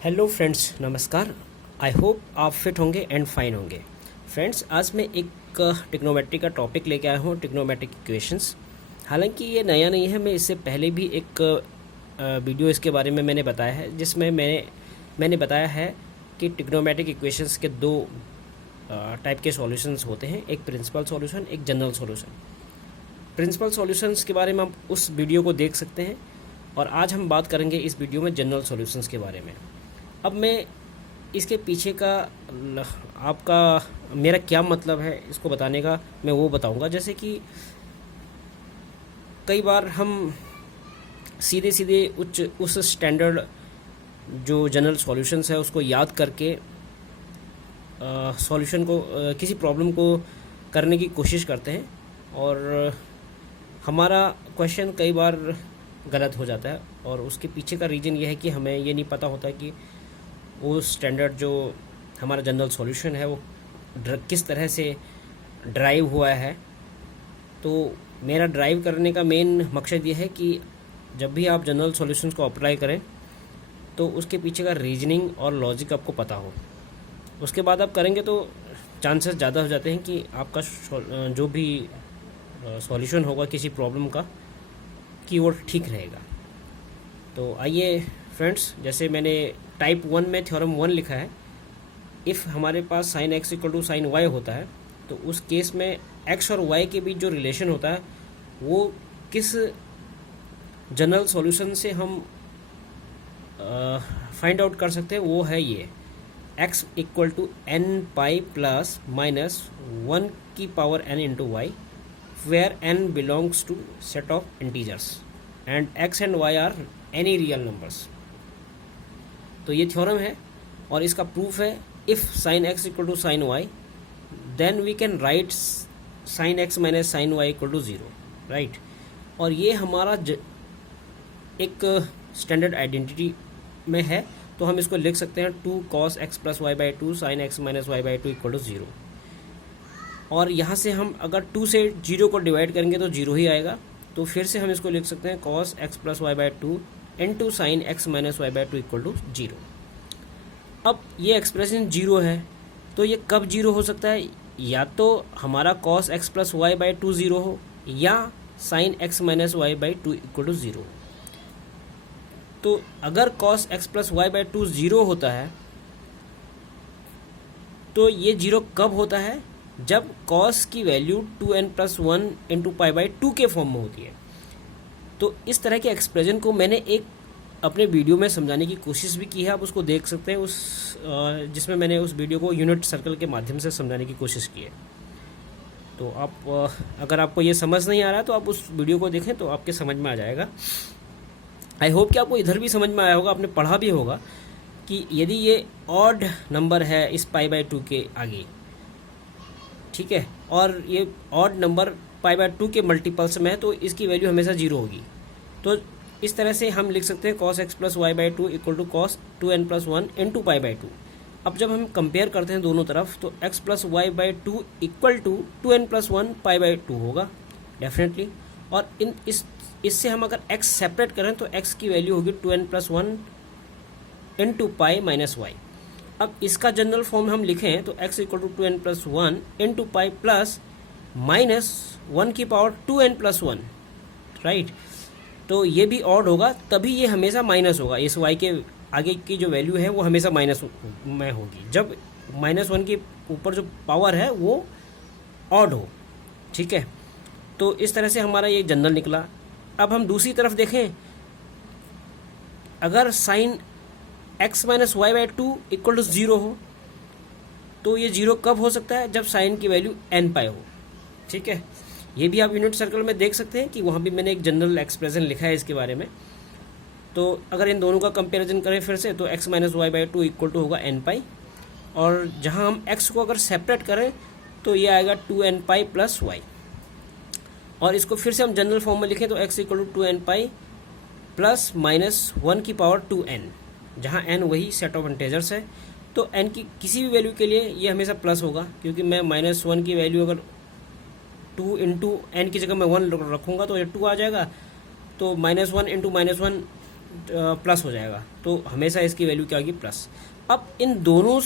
Hello friends, नमस्कार। I hope आप fit होंगे एंड फाइन होंगे। फ्रेंड्स, आज मैं एक ट्रिग्नोमेट्री का टॉपिक लेके आया हूँ, ट्रिग्नोमेट्रिक इक्वेशंस। हालांकि ये नया नहीं है, मैं इससे पहले भी एक वीडियो इसके बारे में मैंने बताया है, जिसमें मैंने बताया है कि ट्रिग्नोमेट्रिक इक्वेशंस के दो टाइप के सॉल्यूशंस होते हैं, एक प्रिंसिपल सॉल्यूशन, एक जनरल सॉल्यूशन। प्रिंसिपल सॉल्यूशंस के बारे में आप उस वीडियो को देख सकते हैं, और आज हम बात करेंगे इस वीडियो में जनरल सॉल्यूशंस के बारे में। अब मैं इसके पीछे का मेरा क्या मतलब है इसको बताने का, मैं वो बताऊंगा। जैसे कि कई बार हम सीधे सीधे उस स्टैंडर्ड जो जनरल सॉल्यूशंस है उसको याद करके सॉल्यूशन को किसी प्रॉब्लम को करने की कोशिश करते हैं, और हमारा क्वेश्चन कई बार गलत हो जाता है। और उसके पीछे का रीज़न ये है कि हमें ये नहीं पता होता कि वो स्टैंडर्ड जो हमारा जनरल सॉल्यूशन है वो किस तरह से ड्राइव हुआ है। तो मेरा ड्राइव करने का मेन मकसद ये है कि जब भी आप जनरल सॉल्यूशंस को अप्लाई करें तो उसके पीछे का रीजनिंग और लॉजिक आपको पता हो। उसके बाद आप करेंगे तो चांसेस ज़्यादा हो जाते हैं कि आपका जो भी सॉल्यूशन होगा किसी प्रॉब्लम का कि वो ठीक रहेगा। तो आइए फ्रेंड्स, जैसे मैंने टाइप 1 में थ्योरम 1 लिखा है, इफ़ हमारे पास sine x equal to sine y होता है तो उस केस में एक्स और वाई के बीच जो रिलेशन होता है वो किस जनरल सॉल्यूशन से हम फाइंड आउट कर सकते हैं, वो है ये x equal to n pi plus minus 1 की power n into y, where n belongs to set of integers and x and y are any real numbers. तो ये थ्योरम है और इसका प्रूफ है, if sine x equal to sine y then we can write sine x minus sine y equal to zero, right. और ये हमारा एक स्टैंडर्ड आइडेंटिटी में है, तो हम इसको लिख सकते हैं 2 cos x plus y by two sine x minus y by two equal to zero. और यहाँ से हम अगर 2 से 0 को डिवाइड करेंगे तो 0 ही आएगा, तो फिर से हम इसको लिख सकते हैं cos x plus y by two into sine x minus y by two equal to 0। अब ये एक्सप्रेशन 0 है, तो ये कब 0 हो सकता है? या तो हमारा cos x plus y by two 0 हो, या sine x minus y by two equal to 0। तो अगर cos x plus y by two 0 होता है तो ये 0 कब होता है? जब cos की value 2n plus 1 into pi by to के फॉर्म में होती है। तो इस तरह के एक्सप्रेशन को मैंने एक अपने वीडियो में समझाने की कोशिश भी की है, आप उसको देख सकते हैं, जिसमें मैंने उस वीडियो को यूनिट सर्कल के माध्यम से समझाने की कोशिश की है। तो आप अगर आपको ये समझ नहीं आ रहा तो आप उस वीडियो को देखें तो आपके समझ में आ जाएगा। आई होप कि आपको इधर भी समझ में आया होगा, आपने पढ़ा भी होगा कि यदि ये ऑड नंबर है इस पाई बाई टू के आगे, ठीक है, और ये odd number pi by to के मल्टीपल्स में है तो इसकी वैल्यू हमेशा 0 होगी। तो इस तरह से हम लिख सकते हैं cos x plus y by two equal to cos 2n plus 1 into pi by two. अब जब हम कंपेयर करते हैं दोनों तरफ तो x plus y by two equal to 2n plus 1 pi by two होगा डेफिनेटली। और इससे हम अगर x सेपरेट करें तो x की वैल्यू होगी 2n plus 1 into pi minus y. अब इसका जनरल फॉर्म हम लिखें तो x equal to 2n plus 1 into pi plus minus 1 की पावर 2n प्लस 1, राइट। तो ये भी ऑड होगा, तभी ये हमेशा माइनस होगा। इस y के आगे की जो वैल्यू है वो हमेशा माइनस में होगी, जब -1 के ऊपर जो पावर है वो ऑड हो, ठीक है। तो इस तरह से हमारा ये जनरल निकला। अब हम दूसरी तरफ देखें, अगर sine x minus y by two equal to 0 हो तो ये 0 कब हो सकता है? जब साइन की वैल्यू n पाई हो, ठीक है। ये भी आप यूनिट सर्कल में देख सकते हैं कि वहाँ भी मैंने एक जनरल एक्सप्रेशन लिखा है इसके बारे में। तो अगर इन दोनों का कंपैरिजन करें फिर से तो x minus y by two equal to होगा n पाई, और जहाँ हम x को अगर सेपरेट करें तो ये आएगा 2n पाई प्लस वाई। और इसको फिर से हम जनरल फॉर्म में लिखें तो x equal to 2n pi plus minus 1 की पावर 2n, जहाँ n वही सेट ऑफ इंटीजर्स है। तो n की किसी भी वैल्यू के लिए ये हमेशा प्लस होगा, क्योंकि मैं -1 की वैल्यू अगर 2 इंटू एन की जगह मैं 1 रखूँगा तो ये 2 आ जाएगा। तो -1 इंटू -1 प्लस हो जाएगा, तो हमेशा इसकी वैल्यू क्या होगी, प्लस। अब इन दोनों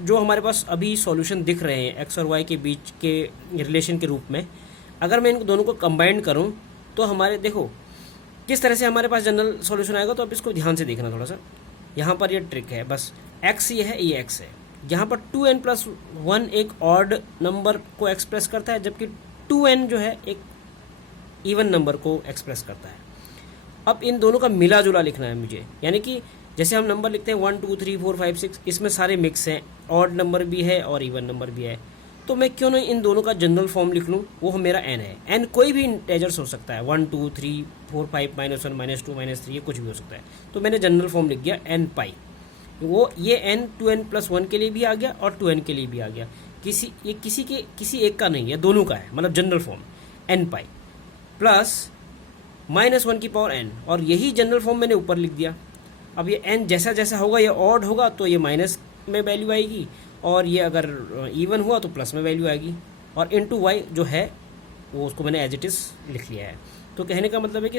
जो हमारे पास अभी सॉल्यूशन दिख रहे हैं एक्स और वाई के बीच के रिलेशन के रूप में, अगर मैं इन दोनों को कंबाइन करूं तो हमारे देखो किस तरह से हमारे पास जनरल सॉल्यूशन आएगा। तो अब इसको ध्यान से देखना थोड़ा सा, यहाँ पर ये ट्रिक है, बस एक्स ये है, ये एक्स है, यहाँ पर 2n+1 एक ऑड नंबर को एक्सप्रेस करता है, जबकि 2n जो है एक इवन नंबर को एक्सप्रेस करता है। अब इन दोनों का मिला जुला लिखना है मुझे, यानी कि जैसे हम नंबर लिखते हैं 1 2 3 4 5 6, इसमें सारे मिक्स हैं, ऑड नंबर भी है और इवन नंबर भी है। तो मैं क्यों नहीं इन दोनों का जनरल फॉर्म लिख लूँ, वो मेरा n है। n कोई भी इंटेजर्स हो सकता है, 1 2 3 4 5 -1 -2 -3, ये कुछ भी हो सकता है। तो मैंने जनरल फॉर्म लिख दिया n पाई। वो ये n 2n+1 के लिए भी आ गया और 2n के लिए भी आ गया। किसी एक का नहीं है, दोनों का है, मतलब general form n pi plus -1 की पावर n, और यही जनरल फॉर्म मैंने ऊपर लिख दिया। अब ये n जैसा जैसा होगा, ये ऑड होगा तो ये माइनस में वैल्यू आएगी, और ये अगर इवन हुआ तो प्लस में वैल्यू आएगी, और इनटू y जो है वो उसको मैंने एज इट इज़ लिख लिया है। तो कहने का मतलब है कि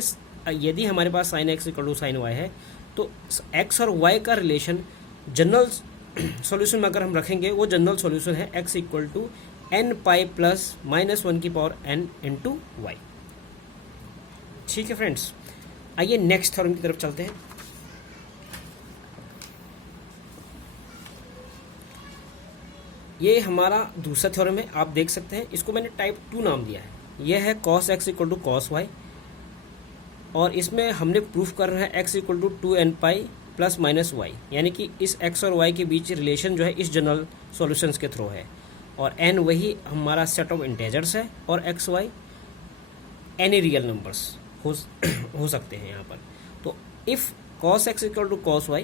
यदि हमारे पास sin x = sin y है, तो x और y का रिलेशन जनरल सॉल्यूशन में अगर हम रखेंगे, वो जनरल सॉल्यूशन है x = n पाई प्लस -1 की पावर n इंटू वाई। ठीक है फ्रेंड्स, आइए नेक्स्ट थ्योरम की तरफ चलते हैं। ये हमारा दूसरा थ्योरम है, आप देख सकते हैं, इसको मैंने टाइप 2 नाम दिया है। यह है cos x = cos y, और इसमें हमने प्रूफ करना है x = 2n pi plus minus y, यानी कि इस x और y के बीच रिलेशन जो है इस जनरल सॉल्यूशंस के थ्रू है, और n वही हमारा सेट ऑफ इंटेजर्स है, और x y any real numbers हो सकते हैं यहाँ पर। तो if cos x = cos y,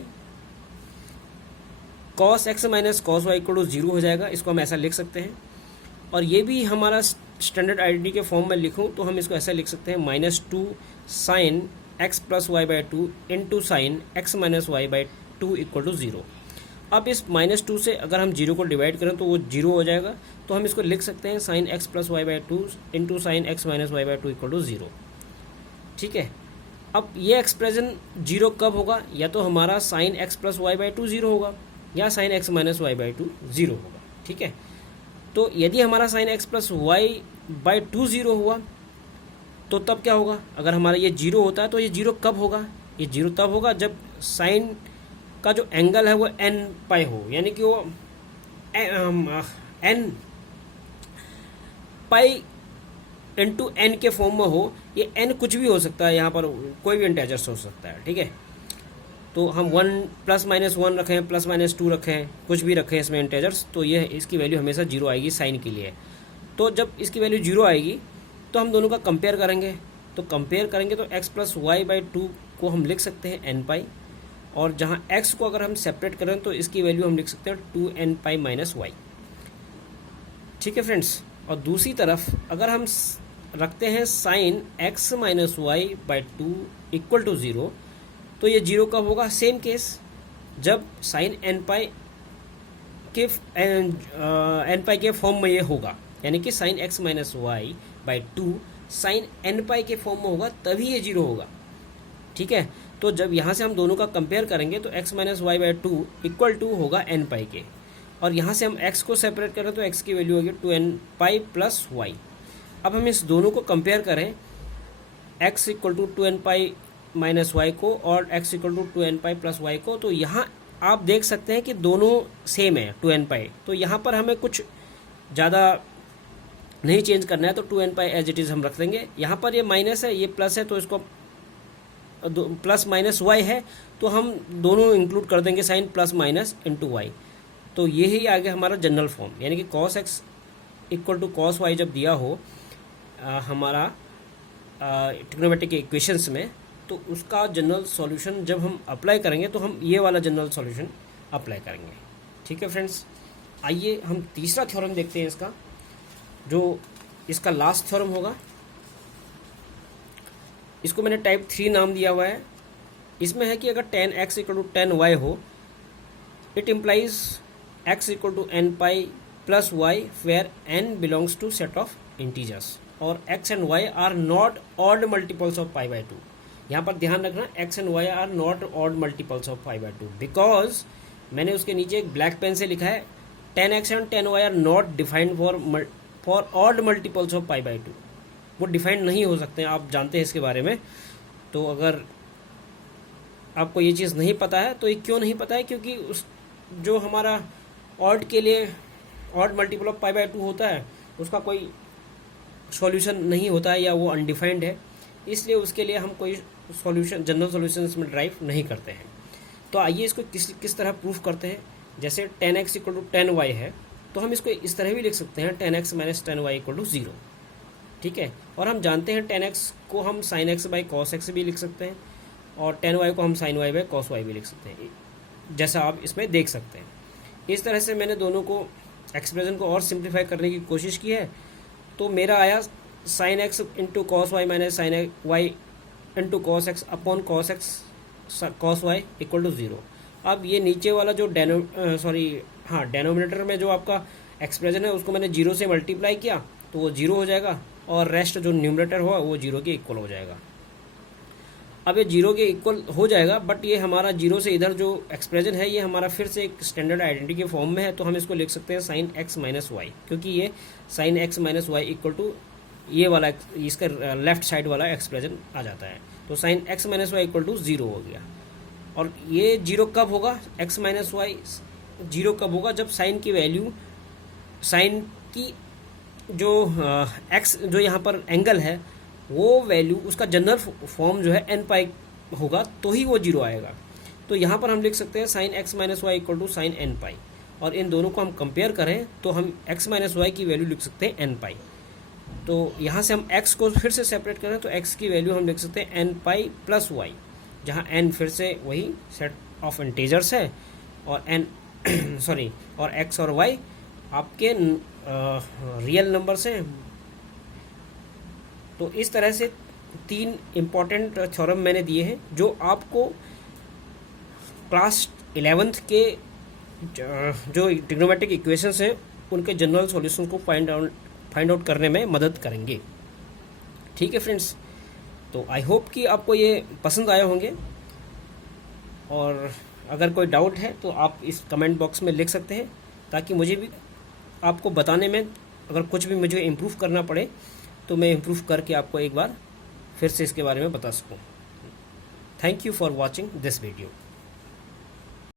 cos x - cos y = 0 हो जाएगा, इसको हम ऐसा लिख सकते हैं। और ये भी हमारा स्टैंडर्ड आइडेंटिटी के फॉर्म में लिखूं तो हम इसको ऐसा लिख सकते हैं -2 sin x + y/2 into sin x - y/2 = 0। अब इस -2 से अगर हम 0 को डिवाइड करें तो वो 0 हो जाएगा, तो हम इसको लिख सकते हैं sin x + y/2 into sin x - y/2 = 0। ठीक है, अब ये एक्सप्रेशन 0 कब होगा, या तो हमारा sin x + y/2 0 होगा, या sin x - y/2 0 होगा। ठीक है, तो यदि हमारा sin x + y/2 0 हुआ तो तब क्या होगा, अगर हमारा ये 0 होता है तो ये 0 कब होगा, ये 0 तब होगा जब साइन का जो एंगल है वो n पाई हो, यानी कि वो n पाई इंटू n के फॉर्म में हो। ये n कुछ भी हो सकता है, यहाँ पर कोई भी इंटेजर्स हो सकता है। ठीक है, तो हम 1 ±1 रखें, +-2 रखें, कुछ भी रखें इसमें इंटेजर्स, तो ये इसकी वैल्यू हमेशा 0 आएगी साइन के लिए। तो जब इसकी वैल्यू 0 आएगी तो हम दोनों का कंपेयर करेंगे, तो कंपेयर करेंगे तो x + y/2 को हम लिख सकते हैं n पाई, और जहाँ x को अगर हम सेपरेट करें तो इसकी वैल्यू हम लिख सकते हैं 2n पाई - y। ठीक है फ्रेंड्स, और दूसरी तरफ अगर हम रखते हैं sin x - y/2 = 0, तो ये 0 कब होगा, सेम केस जब sin n पाई के फॉर्म में ये होगा, यानी कि sin x - y/2 sin n पाई के फॉर्म में होगा, तभी ये 0 होगा। ठीक है, तो जब यहाँ से हम दोनों का कंपेयर करेंगे तो x - y/2 = होगा n पाई के, और यहाँ से हम x को सेपरेट करें तो x की वैल्यू होगी 2n पाई प्लस y। अब हम इस दोनों को कंपेयर करें, x = 2n pi minus y को और x = 2n pi plus y को, तो यहाँ आप देख सकते हैं कि दोनों सेम है 2n पाई। तो यहाँ पर हमें कुछ ज़्यादा नहीं चेंज करना है, तो 2n pi as it is हम रख देंगे। यहाँ पर ये माइनस है, ये प्लस है, तो इसको प्लस माइनस y है, तो हम दोनों इंक्लूड कर देंगे sine plus minus into y. तो ये ही आ गया हमारा जनरल फॉर्म, यानी कि cos x = cos y जब दिया हो हमारा ट्रिग्नोमेट्रिक इक्वेशंस में, तो उसका जनरल सॉल्यूशन जब हम अप्लाई करेंगे तो हम ये वाला जनरल सॉल्यूशन अप्लाई करेंगे। ठीक है फ्रेंड्स, आइए हम तीसरा थ्योरम देखते हैं इसका, जो इसका लास्ट थ्योरम होगा। इसको मैंने टाइप 3 नाम दिया हुआ है। इसमें है कि अगर tan x = tan y हो, it implies x = n pi plus y where n belongs to set of integers, और x and y are not odd multiples of पाई/2। यहाँ पर ध्यान रखना x and y are not odd multiples of 5/2 because मैंने उसके नीचे एक ब्लैक पेन से लिखा है 10x and 10y are not defined for odd multiples of 5/2। वो डिफाइंड नहीं हो सकते हैं, आप जानते हैं इसके बारे में। तो अगर आपको ये चीज़ नहीं पता है तो ये क्यों नहीं पता है, क्योंकि उस जो हमारा ऑड के लिए ऑड मल्टीपल ऑफ 5/2 होता है उसका कोई सॉल्यूशन नहीं होता है या वो अनडिफाइंड है, इसलिए उसके लिए हम कोई सॉल्यूशन जनरल सॉल्यूशन इसमें ड्राइव नहीं करते हैं। तो आइए इसको किस तरह प्रूफ करते हैं। जैसे 10x इक्वल टू 10y है तो हम इसको इस तरह भी लिख सकते हैं 10x minus 10y equal to 0। ठीक है, और हम जानते हैं 10x को हम sin x by cos x भी लिख सकते हैं और 10y को हम sin y by cos y भी लिख सकते हैं, जैसा आप इसमें देख सकते हैं। इस तरह से मैंने दोनों को एक्सप्रेशन को और सिंप्लीफाई करने की कोशिश की है। तो मेरा आया sin x into cos y minus sine y into cos x upon cos y equal to 0। अब ये नीचे वाला जो डेनोमिनेटर में जो आपका एक्सप्रेशन है उसको मैंने 0 से मल्टीप्लाई किया तो वो 0 हो जाएगा और रेस्ट जो न्यूमरेटर हुआ वो 0 के इक्वल हो जाएगा। अब ये 0 के इक्वल हो जाएगा, बट ये हमारा 0 से इधर जो एक्सप्रेशन है ये हमारा फिर से एक स्टैंडर्ड आइडेंटिटी के फॉर्म में है, तो हम इसको लिख सकते हैं साइन एक्स माइनस वाई, क्योंकि ये sine x minus y equal to ये वाला इसका लेफ्ट साइड वाला एक्सप्रेशन आ जाता है। तो sine x minus y equal to 0 हो गया। और ये 0 कब होगा, एक्स माइनस वाई 0 कब होगा, जब साइन की वैल्यू साइन की जो एक्स जो यहाँ पर एंगल है वो वैल्यू उसका जनरल फॉर्म जो है एन पाई होगा तो ही वो 0 आएगा। तो यहाँ पर हम लिख सकते हैं sine x minus y equal to sine n pi, और इन दोनों को हम कंपेयर करें तो हम एक्स माइनस वाई की वैल्यू लिख सकते हैं एन पाई। तो यहाँ से हम x को फिर से सेपरेट करें तो x की वैल्यू हम लिख सकते हैं एन पाई प्लस वाई, जहाँ n फिर से वही सेट ऑफ इंटीजर्स है और n सॉरी और x और y आपके रियल नंबर्स हैं। तो इस तरह से 3 इम्पॉर्टेंट थ्योरम मैंने दिए हैं जो आपको क्लास 11th के जो ट्रिग्नोमेट्रिक इक्वेशंस हैं उनके जनरल सॉल्यूशन को फाइंड आउट करने में मदद करेंगे। ठीक है फ्रेंड्स, तो आई होप कि आपको ये पसंद आए होंगे, और अगर कोई डाउट है तो आप इस कमेंट बॉक्स में लिख सकते हैं ताकि मुझे भी आपको बताने में अगर कुछ भी मुझे इम्प्रूव करना पड़े तो मैं इम्प्रूव करके आपको एक बार फिर से इसके बारे में बता सकूं। Thank you for watching this video.